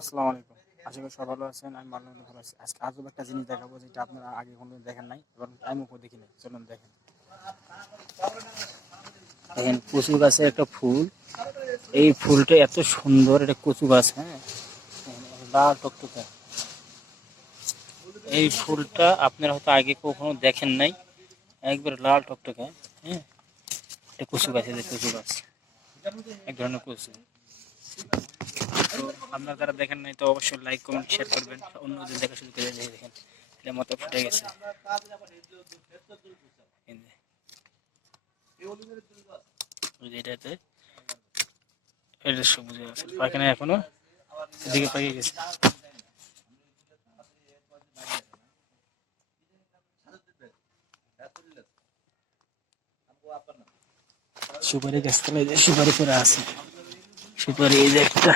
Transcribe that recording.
আসসালামু আলাইকুম। আশা করি সবাই ভালো আছেন। আমি ভালো আছি। আজকে আজব একটা জিনিস দেখাবো যেটা আপনারা আগে কোনোদিন দেখেন নাই এবং আমিও দেখি নাই। চলুন দেখেন। দেখেন কচু গাছের একটা ফুল। এই ফুলটা এত সুন্দর, এটা কচু গাছ, হ্যাঁ, লাল টকটকে। এই ফুলটা আপনারা হয়তো আগে কখনো দেখেন নাই, একবার লাল টকটকে। হ্যাঁ, এটা কচু গাছ, এটা কচু গাছ, এক ধরনের কচু। তো আপনারা যারা দেখেন নাই তো অবশ্যই লাইক কমেন্ট শেয়ার করবেন, অন্যদের দেখা শুরু করে দেখেন এটা মতো ফুটে গেছে। এটাতে এটা সবুজ আছে, পাখানে এখনো এদিকে পাকিয়ে গেছে। সুপারি গাছ তলায় সুপারি করে আছে, সুপারি এই যে একটা